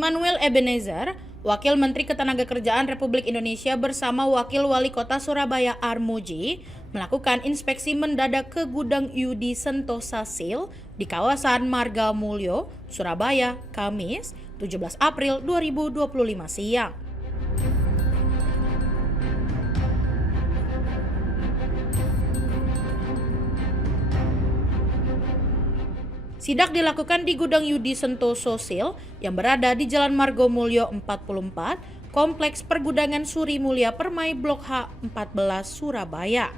Immanuel Ebenezer, Wakil Menteri Ketenagakerjaan Republik Indonesia bersama Wakil Wali Kota Surabaya Armuji melakukan inspeksi mendadak ke gudang Yudi Sentosa Sil di kawasan Marga Mulyo, Surabaya, Kamis, 17 April 2025 siang. Sidak dilakukan di gudang Yudi Sentosa Sil yang berada di Jalan Marga Mulyo 44, Kompleks Pergudangan Suri Mulia Permai Blok H 14, Surabaya.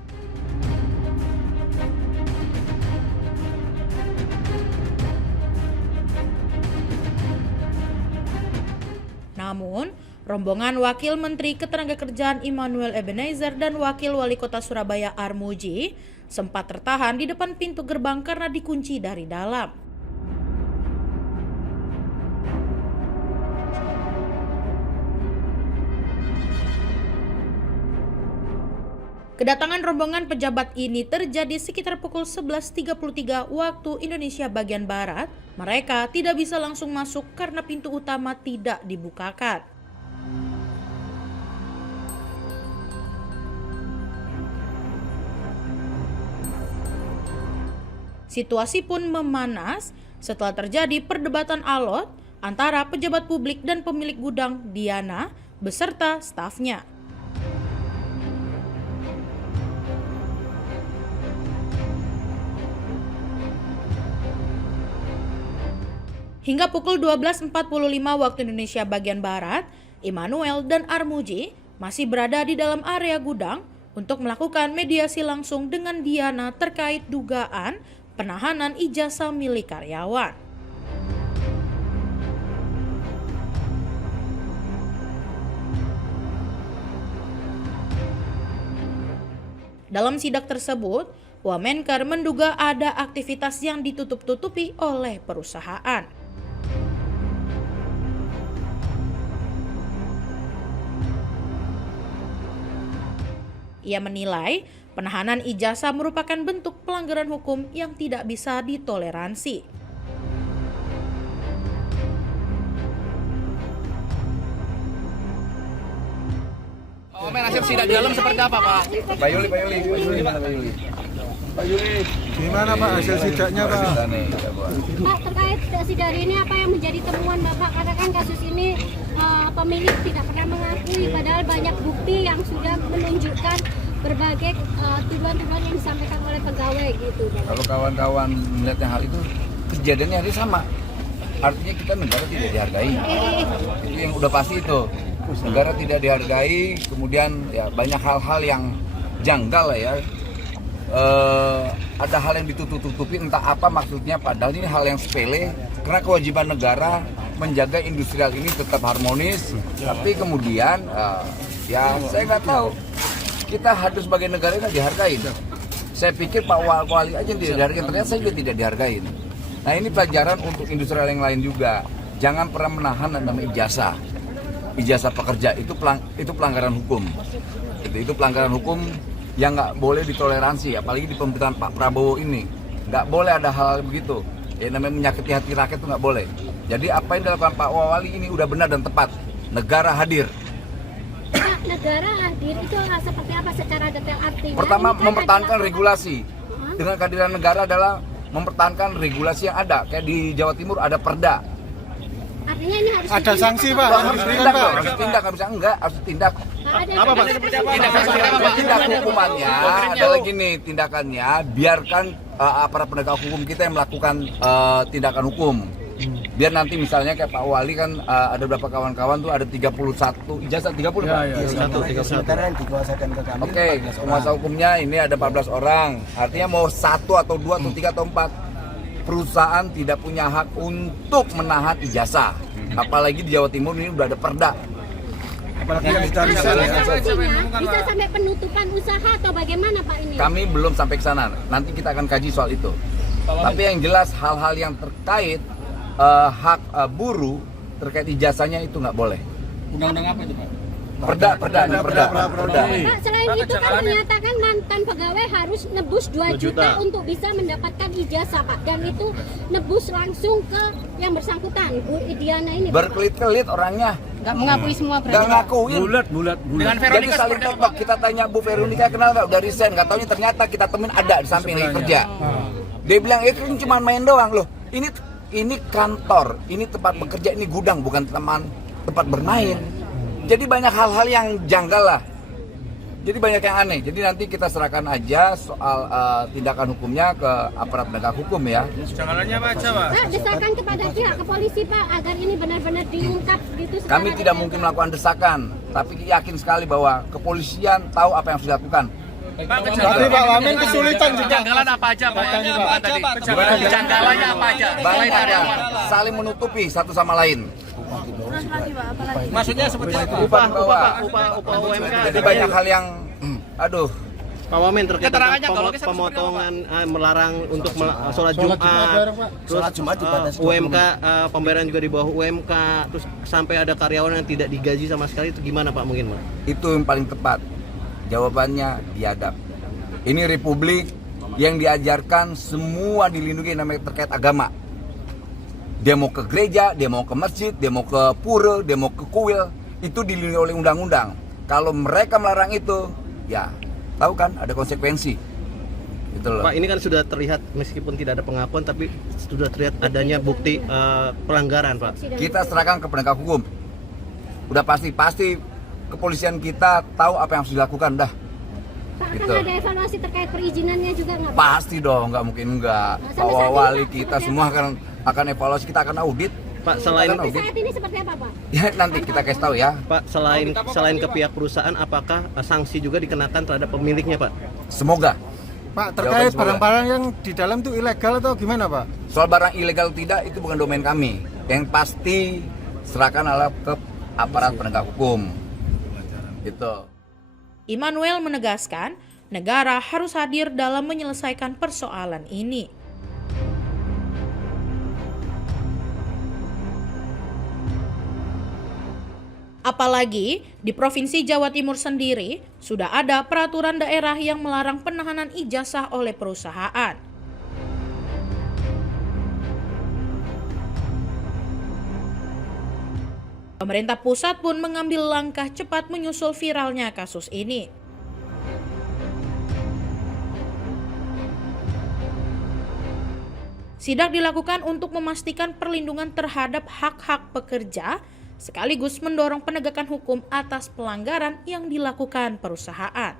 Namun, rombongan Wakil Menteri Ketenagakerjaan Immanuel Ebenezer dan Wakil Wali Kota Surabaya Armuji sempat tertahan di depan pintu gerbang karena dikunci dari dalam. Kedatangan rombongan pejabat ini terjadi sekitar pukul 11.33 waktu Indonesia bagian Barat. Mereka tidak bisa langsung masuk karena pintu utama tidak dibukakan. Situasi pun memanas setelah terjadi perdebatan alot antara pejabat publik dan pemilik gudang Diana beserta stafnya. Hingga pukul 12.45 waktu Indonesia bagian Barat, Immanuel dan Armuji masih berada di dalam area gudang untuk melakukan mediasi langsung dengan Diana terkait dugaan penahanan ijazah milik karyawan. Dalam sidak tersebut, Wamenker menduga ada aktivitas yang ditutup-tutupi oleh perusahaan. Ia menilai penahanan ijazah merupakan bentuk pelanggaran hukum yang tidak bisa ditoleransi. Nasib sidak di dalam seperti apa, Pak? Pak Yuli. Gimana Pak hasil sidaknya, Pak? Pak, terkait sidang ini apa yang menjadi temuan Bapak? Karena kan kasus ini pemilik tidak pernah mengakui, padahal banyak bukti yang sudah menunjukkan berbagai tuduhan-tuduhan yang disampaikan oleh pegawai gitu. Kalau kawan-kawan melihatnya hal itu, kejadiannya hari sama. Artinya kita negara tidak dihargai. Itu yang udah pasti itu. Negara tidak dihargai, kemudian ya banyak hal-hal yang janggal lah ya. Ada hal yang ditutup-tutupi, entah apa maksudnya, padahal ini hal yang sepele. Karena kewajiban negara menjaga industrial ini tetap harmonis, tapi kemudian ya saya nggak tahu. Kita harus sebagai negara ini dihargai. Saya pikir Pak Wali aja tidak dihargai, ternyata saya juga tidak dihargai. Nah ini pelajaran untuk industrial yang lain juga. Jangan pernah menahan namanya ijazah pekerja, itu pelanggaran hukum. Itu pelanggaran hukum yang nggak boleh ditoleransi, apalagi di pemerintahan Pak Prabowo ini. Nggak boleh ada hal begitu. Ya namanya menyakiti hati rakyat itu nggak boleh. Jadi apa yang dilakukan Pak Wali ini udah benar dan tepat. Negara hadir. Negara hadir itu seperti apa secara detail artinya? Pertama, mempertahankan regulasi. Dengan kehadiran negara adalah mempertahankan regulasi yang ada. Kayak di Jawa Timur ada perda. Artinya ini harus ada sanksi, Pak. Harus tindak, harus tindak, nggak bisa enggak, harus tindak. Apa, Pak? Tindak hukumannya adalah gini, tindakannya biarkan aparat penegak hukum kita yang melakukan tindakan hukum. Biar nanti misalnya kayak Pak Wali kan ada beberapa kawan-kawan tuh ada 31 ijazah, 30 Pak? Iya, sementara yang dikuasakan ke kami. Oke, penguasa hukumnya ini ada 14 orang. Artinya mau 1 atau 2 atau 3 atau 4 perusahaan tidak punya hak untuk menahan ijazah. Apalagi di Jawa Timur ini udah ada perda. Apalagi yang dicari bisa sampai penutupan usaha atau bagaimana Pak ini? Kami belum sampai ke sana. Nanti kita akan kaji soal itu. Tapi yang jelas hal-hal yang terkait hak buruh terkait ijazahnya itu nggak boleh. Undang-undang apa itu, Pak? Perda. Pak, selain itu kan ternyata kan mantan pegawai harus nebus 2 juta untuk bisa mendapatkan ijazah Pak, dan itu nebus langsung ke yang bersangkutan, Bu Idiana ini. Berkelit-kelit orangnya. Nggak mengakui semua berarti. Nggak ngakuin. Bulat. Dengan Jadi Veronica saling seperti apa? tembak. Kita tanya Bu Veronica kenal nggak, udah resign. Nggak taunya ternyata kita temuin ada di samping lagi kerja. Dia bilang kan cuma main doang loh. Ini kantor, ini tempat bekerja, ini gudang, bukan tempat bermain. Jadi banyak hal-hal yang janggal lah. Jadi banyak yang aneh. Jadi nanti kita serahkan aja soal tindakan hukumnya ke aparat penegak hukum ya. Pak, desakan kepada pihak kepolisi Pak agar ini benar-benar diungkap gitu. Kami tidak mungkin melakukan desakan, tapi yakin sekali bahwa kepolisian tahu apa yang harus dilakukan. Tapi Pak Wamen kesulitan juga. Kejanggalan apa aja Pak? Kejanggalannya apa aja? Selain ada saling menutupi satu sama lain. Maksudnya seperti apa? Upah UMK. Jadi banyak hal yang, aduh. Pak Wamen terkait Keterangannya dengan kalau seperti pemotongan melarang untuk sholat Jumat, terus UMK pembayaran juga di bawah UMK, terus sampai ada karyawan yang tidak digaji sama sekali, itu gimana Pak mungkin Pak? Itu yang paling tepat. Jawabannya biadab. Ini republik yang diajarkan semua dilindungi namanya terkait agama. Dia mau ke gereja, dia mau ke masjid, dia mau ke pura, dia mau ke kuil, itu dilindungi oleh undang-undang. Kalau mereka melarang itu, ya tahu kan ada konsekuensi. Gitu loh. Pak, ini kan sudah terlihat meskipun tidak ada pengakuan tapi sudah terlihat adanya bukti pelanggaran Pak. Kita serahkan ke penegak hukum. Udah pasti kepolisian kita tahu apa yang harus dilakukan dah. Pak, Gitu. akan ada evaluasi terkait perizinannya juga nggak Pak? Pasti dong, nggak mungkin nggak. Sampai saat ini, Wali Pak, kita seperti semua akan evaluasi, kita akan audit. Pak, selain Sampai saat ini seperti apa Pak? Ya nanti kita kasih tahu ya. Pak, selain ke pihak perusahaan, apakah sanksi juga dikenakan terhadap pemiliknya Pak? Semoga. Pak, terkait Jawaban barang-barang yang di dalam itu ilegal atau gimana Pak? Soal barang ilegal tidak itu bukan domain kami. Yang pasti serahkan ke aparat penegak hukum. Gitu. Immanuel menegaskan, negara harus hadir dalam menyelesaikan persoalan ini. Apalagi di Provinsi Jawa Timur sendiri sudah ada peraturan daerah yang melarang penahanan ijazah oleh perusahaan. Pemerintah pusat pun mengambil langkah cepat menyusul viralnya kasus ini. Sidak dilakukan untuk memastikan perlindungan terhadap hak-hak pekerja, sekaligus mendorong penegakan hukum atas pelanggaran yang dilakukan perusahaan.